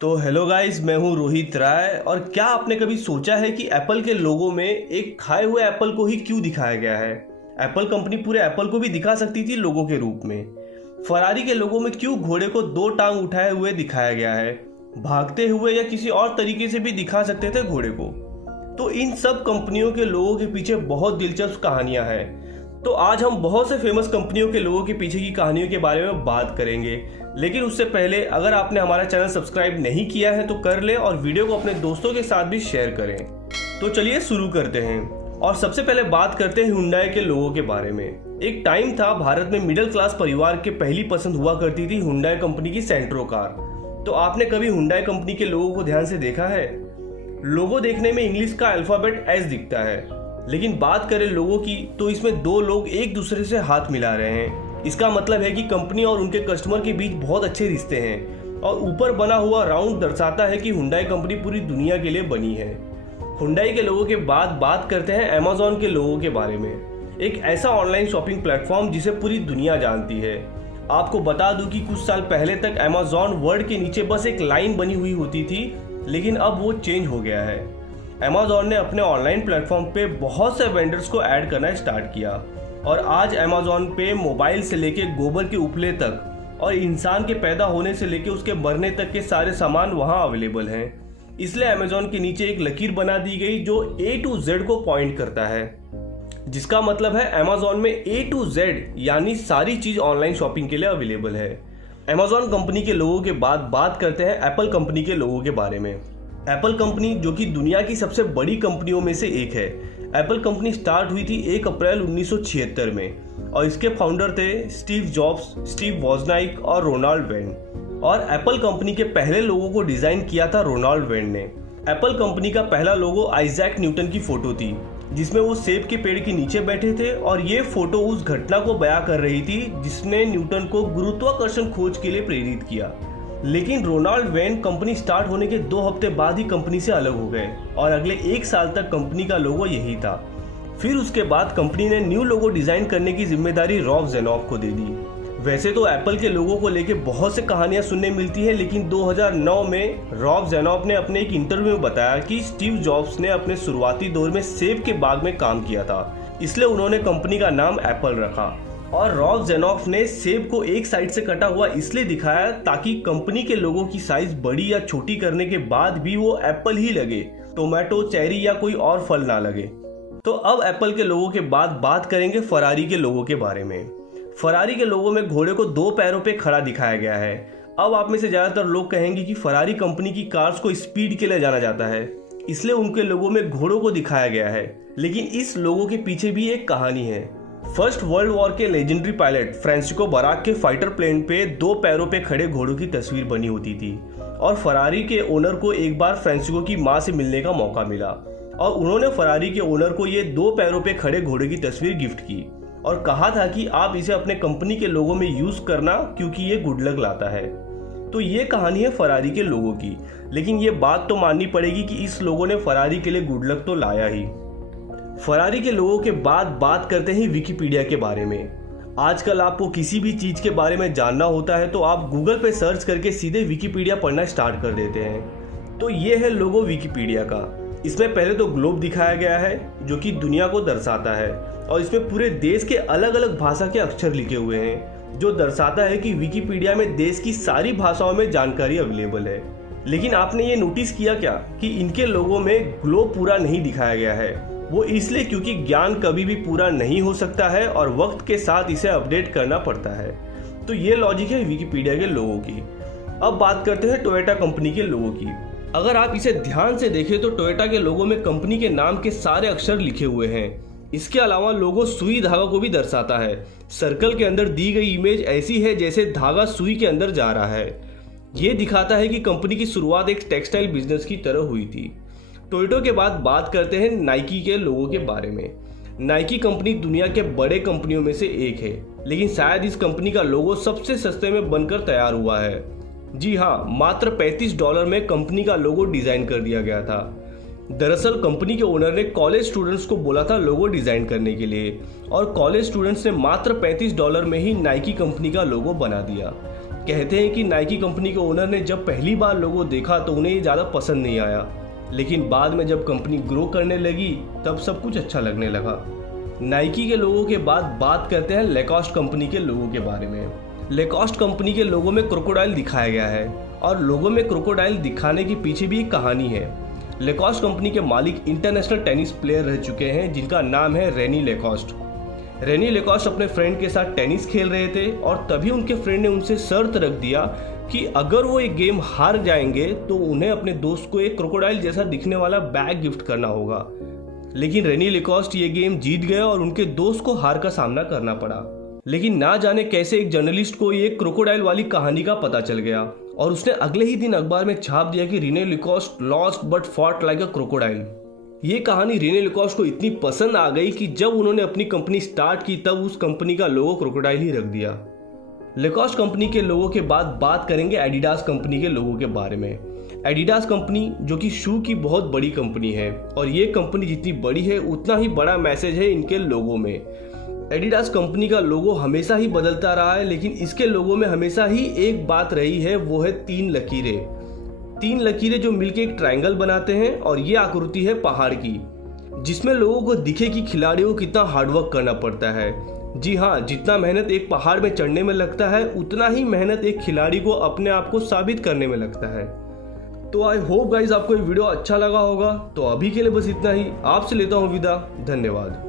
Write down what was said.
तो hello guys, मैं हूं रोहित राय। और क्या आपने कभी सोचा है कि एप्पल के लोगो में एक खाए हुए एप्पल को ही क्यों दिखाया गया है? एप्पल कंपनी पूरे एप्पल को भी दिखा सकती थी लोगो के रूप में। फरारी के लोगो में क्यों घोड़े को दो टांग उठाए हुए दिखाया गया है? भागते हुए या किसी और तरीके से भी दिखा सकते थे घोड़े को। तो इन सब कंपनियों के लोगों के पीछे बहुत दिलचस्प कहानियां हैं। तो आज हम बहुत से फेमस कंपनियों के लोगों के पीछे की कहानियों के बारे में बात करेंगे। लेकिन उससे पहले अगर आपने हमारा चैनल सब्सक्राइब नहीं किया है तो कर ले और वीडियो को अपने दोस्तों के साथ भी शेयर करें। तो चलिए शुरू करते हैं। और सबसे पहले बात करते हैं हुंडई के लोगों के बारे में। एक टाइम था भारत में मिडिल क्लास परिवार के पहली पसंद हुआ करती थी हुंडई कंपनी की सेंट्रो कार। तो आपने कभी हुंडई कंपनी के लोगों को ध्यान से देखा है? लोगो देखने में इंग्लिश का अल्फाबेट एस दिखता है, लेकिन बात करें लोगों की तो इसमें दो लोग एक दूसरे से हाथ मिला रहे हैं। इसका मतलब है कि कंपनी और उनके कस्टमर के बीच बहुत अच्छे रिश्ते हैं। और ऊपर बना हुआ राउंड दर्शाता है कि हुंडई कंपनी पूरी दुनिया के लिए बनी है। हुंडई के लोगों के बाद बात करते हैं अमेज़न के लोगों के बारे में। एक ऐसा ऑनलाइन शॉपिंग प्लेटफॉर्म जिसे पूरी दुनिया जानती है। आपको बता दूं कि कुछ साल पहले तक अमेज़न वर्ड के नीचे बस एक लाइन बनी हुई होती थी, लेकिन अब वो चेंज हो गया है। अमेज़न ने अपने ऑनलाइन प्लेटफॉर्म पे बहुत से वेंडर्स को ऐड करना स्टार्ट किया और आज अमेज़न पे मोबाइल से लेके गोबर के उपले तक और इंसान के पैदा होने से लेके उसके मरने तक के सारे सामान वहाँ अवेलेबल हैं। इसलिए अमेज़न के नीचे एक लकीर बना दी गई जो A to Z को पॉइंट करता है, जिसका मतलब है अमेज़न में A to Z यानी सारी चीज़ ऑनलाइन शॉपिंग के लिए अवेलेबल है। अमेज़न कंपनी के लोगों के बाद बात करते हैं एप्पल कंपनी के लोगों के बारे में। एप्पल कंपनी जो कि दुनिया की सबसे बड़ी कंपनियों में से एक है। एप्पल कंपनी स्टार्ट हुई थी 1 अप्रैल 1976 में और इसके फाउंडर थे स्टीव जॉब्स, स्टीव वॉजनाइक और रोनाल्ड वेन। और एप्पल कंपनी के पहले लोगों को डिजाइन किया था रोनाल्ड वेन ने। एप्पल कंपनी का पहला लोगो आइजैक न्यूटन की फोटो थी, जिसमें वो सेब के पेड़ के नीचे बैठे थे और ये फोटो उस घटना को बयां कर रही थी जिसने न्यूटन को गुरुत्वाकर्षण खोज के लिए प्रेरित किया। लेकिन रोनाल्ड वेन कंपनी स्टार्ट होने के 2 हफ्ते बाद ही कंपनी से अलग हो गए और अगले 1 साल तक कंपनी का लोगो यही था। फिर उसके बाद कंपनी ने न्यू लोगो डिजाइन करने की जिम्मेदारी रॉब ज़ेनॉफ को दे दी। वैसे तो एप्पल के लोगों को लेके बहुत से कहानियां सुनने मिलती है, लेकिन 2009 में रॉब ज़ेनॉफ ने अपने एक इंटरव्यू में बताया कि स्टीव जॉब्स ने अपने शुरुआती दौर में सेब के बाग में काम किया था, इसलिए उन्होंने कंपनी का नाम एप्पल रखा। और रॉब ज़ेनॉफ ने सेब को एक साइड से कटा हुआ इसलिए दिखाया ताकि कंपनी के लोगों की साइज बड़ी या छोटी करने के बाद भी वो एप्पल ही लगे, टोमेटो, चेरी या कोई और फल ना लगे। तो अब एप्पल के लोगों के बाद बात करेंगे फरारी के लोगों के बारे में। फरारी के लोगों में घोड़े को 2 पैरों पे खड़ा दिखाया गया है। अब आप में से ज्यादातर लोग कहेंगे कि फरारी कंपनी की कार्स को स्पीड के लिए जाना जाता है, इसलिए उनके लोगों में घोड़ों को दिखाया गया है। लेकिन इस लोगों के पीछे भी एक कहानी है। फर्स्ट वर्ल्ड वॉर के लेजेंडरी पायलट फ्रांसिस्को बराक के फाइटर प्लेन पे 2 पैरों पे खड़े घोड़ों की तस्वीर बनी होती थी और फरारी के ओनर को एक बार फ्रांसिस्को की मां से मिलने का मौका मिला और उन्होंने फरारी के ओनर को ये 2 पैरों पे खड़े घोड़े की तस्वीर गिफ्ट की और कहा था कि आप इसे अपने कंपनी के लोगों में यूज करना क्योंकि ये गुड लक लाता है। तो ये कहानी है फरारी के लोगों की, लेकिन ये बात तो माननी पड़ेगी कि इस लोगों ने फरारी के लिए गुड लक तो लाया ही। फरारी के लोगों के बाद बात करते हैं विकिपीडिया के बारे में। आजकल आपको किसी भी चीज के बारे में जानना होता है तो आप गूगल पे सर्च करके सीधे विकिपीडिया पढ़ना स्टार्ट कर देते हैं। तो ये है लोगो विकिपीडिया का। इसमें पहले तो ग्लोब दिखाया गया है जो कि दुनिया को दर्शाता है और इसमें पूरे देश के अलग अलग भाषा के अक्षर लिखे हुए हैं, जो दर्शाता है कि विकिपीडिया में देश की सारी भाषाओं में जानकारी अवेलेबल है। लेकिन आपने ये नोटिस किया क्या कि इनके लोगों में ग्लोब पूरा नहीं दिखाया गया है? वो इसलिए क्योंकि ज्ञान कभी भी पूरा नहीं हो सकता है और वक्त के साथ इसे अपडेट करना पड़ता है। तो ये लॉजिक है विकिपीडिया के लोगों की। अब बात करते हैं टोयोटा कंपनी के लोगों की। अगर आप इसे ध्यान से देखें तो टोयोटा के लोगों में कंपनी के नाम के सारे अक्षर लिखे हुए हैं। इसके अलावा लोगो सुई धागा को भी दर्शाता है। सर्कल के अंदर दी गई इमेज ऐसी है जैसे धागा सुई के अंदर जा रहा है। ये दिखाता है कि कंपनी की शुरुआत एक टेक्सटाइल बिजनेस की तरह हुई थी। टोयोटा के बाद बात करते हैं नाइकी के लोगों के बारे में। नाइकी कंपनी दुनिया के बड़े कंपनियों में से एक है, लेकिन शायद इस कंपनी का लोगो सबसे सस्ते में बनकर तैयार हुआ है। जी हाँ, मात्र $35 में कंपनी का लोगो डिजाइन कर दिया गया था। दरअसल कंपनी के ओनर ने कॉलेज स्टूडेंट्स को बोला था लोगो डिजाइन करने के लिए और कॉलेज स्टूडेंट्स ने मात्र $35 में ही नाइकी कंपनी का लोगो बना दिया। कहते हैं कि नाइकी कंपनी के ओनर ने जब पहली बार लोगो देखा तो उन्हें ये ज़्यादा पसंद नहीं आया, लेकिन बाद में जब कंपनी ग्रो करने लगी तब सब कुछ अच्छा लगने लगा। नाइकी के लोगों के बाद बात करते हैं लेकॉस्ट कंपनी के लोगों के बारे में। लेकॉस्ट कंपनी के लोगों में क्रोकोडाइल दिखाया गया है और लोगों में क्रोकोडाइल दिखाने के पीछे भी एक कहानी है। लेकॉस्ट कंपनी के मालिक इंटरनेशनल टेनिस प्लेयर रह चुके हैं जिनका नाम है रेनी लेकॉस्ट। रेनी लेकॉस्ट अपने फ्रेंड के साथ टेनिस खेल रहे थे और तभी उनके फ्रेंड ने उनसे शर्त रख दिया कि अगर वो एक गेम हार जाएंगे तो उन्हें अपने दोस्त को एक क्रोकोडाइल जैसा दिखने वाला बैग गिफ्ट करना होगा। लेकिन रेनी लेकॉस्ट ये गेम जीत गए और उनके दोस्त को हार का सामना करना पड़ा। लेकिन ना जाने कैसे एक जर्नलिस्ट को ये क्रोकोडाइल वाली कहानी का पता चल गया और उसने अगले ही दिन अखबार में छाप दिया कि Rene Lacoste lost but fought like a crocodile. ये कहानी रेनी लेकॉस्ट को इतनी पसंद आ गई कि जब उन्होंने अपनी कंपनी स्टार्ट की तब उस कंपनी का लोगो क्रोकोडाइल ही रख दिया। लेकॉस्ट कंपनी के लोगों के बाद बात करेंगे एडिडास कंपनी के लोगों के बारे में। एडिडास कंपनी जो कि शू की बहुत बड़ी कंपनी है और ये कंपनी जितनी बड़ी है उतना ही बड़ा मैसेज है इनके लोगों में। एडिडास कंपनी का लोगो हमेशा ही बदलता रहा है, लेकिन इसके लोगो में हमेशा ही एक बात रही है, वो है 3 लकीरें। 3 लकीरें जो मिलकर एक ट्रायंगल बनाते हैं और ये आकृति है पहाड़ की, जिसमें लोगों को दिखे कि खिलाड़ियों को कितना हार्डवर्क करना पड़ता है। जी हाँ, जितना मेहनत एक पहाड़ में चढ़ने में लगता है उतना ही मेहनत एक खिलाड़ी को अपने आप को साबित करने में लगता है। तो आई होप गाइज आपको ये वीडियो अच्छा लगा होगा। तो अभी के लिए बस इतना ही, आपसे लेता हूँ विदा। धन्यवाद।